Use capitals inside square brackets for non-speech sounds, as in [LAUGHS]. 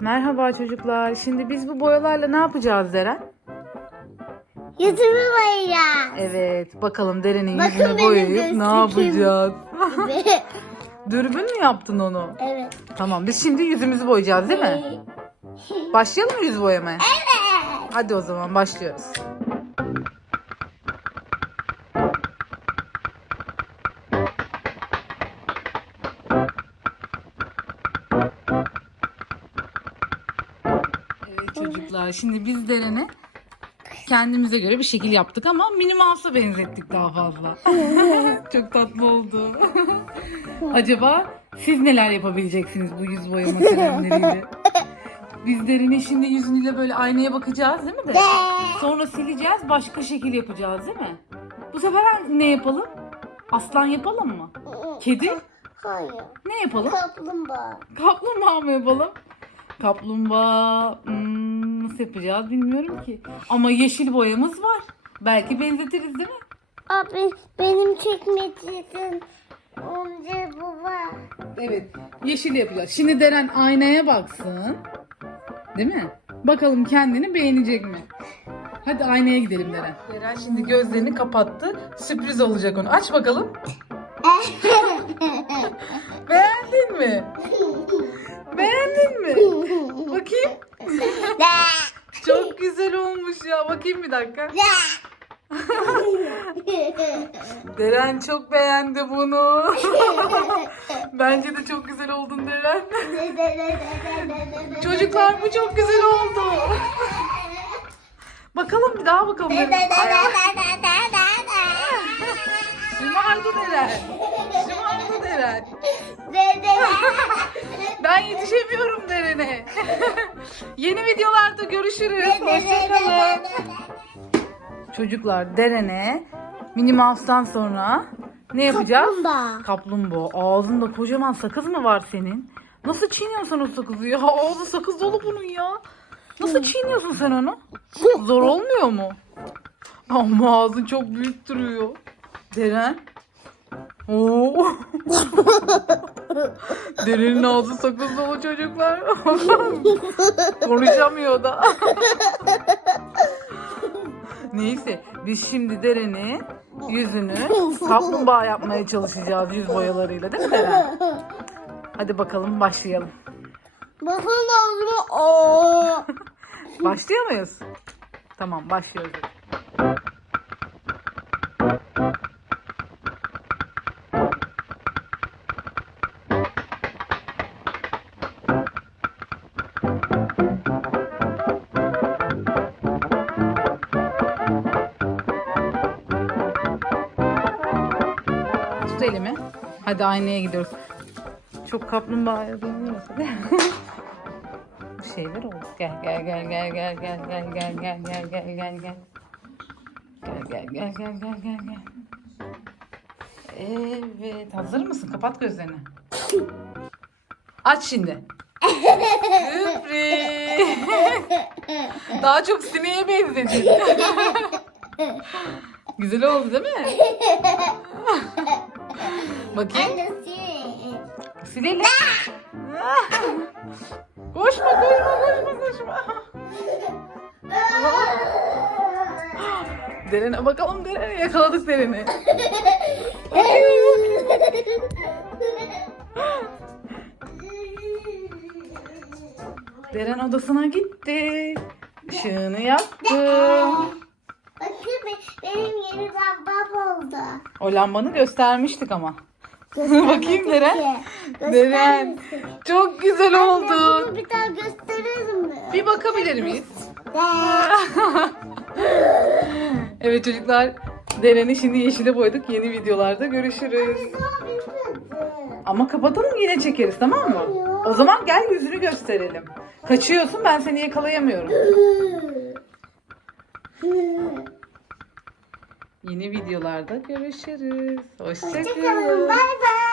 Merhaba çocuklar. Şimdi biz bu boyalarla ne yapacağız Deren? Yüzümü boyayacağım. Evet, bakalım Deren'in Bakın yüzünü benim boyayıp ne gözlüğüm. yapacağız? [LAUGHS] Dürbün mü yaptın onu? Evet. Tamam, biz şimdi yüzümüzü boyayacağız değil mi? Başlayalım mı yüz boyamaya? Evet. Hadi o zaman başlıyoruz. Çocuklar şimdi biz Deren'e kendimize göre bir şekil yaptık ama Minnie Mouse'a benzettik daha fazla. [LAUGHS] Çok tatlı oldu. [LAUGHS] Acaba siz neler yapabileceksiniz bu yüz boyama kalemleriyle? Biz Deren'in şimdi yüzüyle böyle aynaya bakacağız değil mi de? Sonra sileceğiz başka şekil yapacağız değil mi? Bu sefer ne yapalım? Aslan yapalım mı? Kedi? Hayır. Ne yapalım? Kaplumbağa. Kaplumbağa mı yapalım? Kaplumbağa hmm, nasıl yapacağız bilmiyorum ki. Ama yeşil boyamız var. Belki benzetiriz değil mi? Abi benim çekmeceden bu var. Evet. Yeşil yapacağız. Şimdi Deren aynaya baksın. Değil mi? Bakalım kendini beğenecek mi? Hadi aynaya gidelim Deren. Deren şimdi gözlerini kapattı. Sürpriz olacak onu. Aç bakalım. [LAUGHS] Beğendin mi? [LAUGHS] Beğendin mi? Bakayım. Çok güzel olmuş ya. Bakayım bir dakika. [LAUGHS] Deren çok beğendi bunu. [LAUGHS] Bence de çok güzel oldun Deren. [LAUGHS] Çocuklar bu çok güzel oldu. Bakalım bir daha bakalım. Deren. Şımardı Deren. Şımardı Deren. Ben yetişemiyorum Deren'e. [LAUGHS] Yeni videolarda görüşürüz. Hoşçakalın. Çocuklar Deren'e Minnie Mouse'dan sonra ne yapacağız? Kaplumbağa. Kaplumbağa. Ağzında kocaman sakız mı var senin? Nasıl çiğniyorsun o sakızı ya? Ağzı sakız dolu bunun ya. Nasıl çiğniyorsun sen onu? Zor olmuyor mu? Ama ağzın çok büyük duruyor. Deren. Oo. [LAUGHS] [LAUGHS] Derenin ağzı sakız dolu çocuklar. [LAUGHS] Konuşamıyor da. [LAUGHS] Neyse biz şimdi Deren'i yüzünü kaplumbağa yapmaya çalışacağız yüz boyalarıyla değil mi Deren? Hadi bakalım başlayalım. Bakın ağzıma. Başlıyor muyuz? Tamam başlıyoruz. Elimi. Hadi aynaya gidiyoruz. Çok kaplumbağaya mi? Bir şeyler oldu. Gel gel gel gel gel gel gel gel gel gel gel gel gel. Gel gel gel gel gel gel gel. Evet. Hazır mısın? Kapat gözlerini. Aç şimdi. Sürpriz. Daha çok sineğe benzedin. Güzel oldu değil mi? Bakayım. Silelim. koşma koşma koşma koşma. Derene bakalım derene yakaladık dereni. Deren odasına gitti. Işığını yaktım. Bakın be- benim yeni lambam oldu. O lambanı göstermiştik ama. [LAUGHS] Bakayım Deren. Deren. Çok güzel Bunu oldu. bir daha gösterelim mi? Bir bakabilir miyiz? [LAUGHS] Evet çocuklar. Deren'i şimdi yeşile boyadık. Yeni videolarda görüşürüz. Ama kapatalım yine çekeriz tamam mı? O zaman gel yüzünü gösterelim. Kaçıyorsun ben seni yakalayamıyorum. [LAUGHS] Yeni videolarda görüşürüz. Hoşçakalın. Hoşçakalın. Bay bay.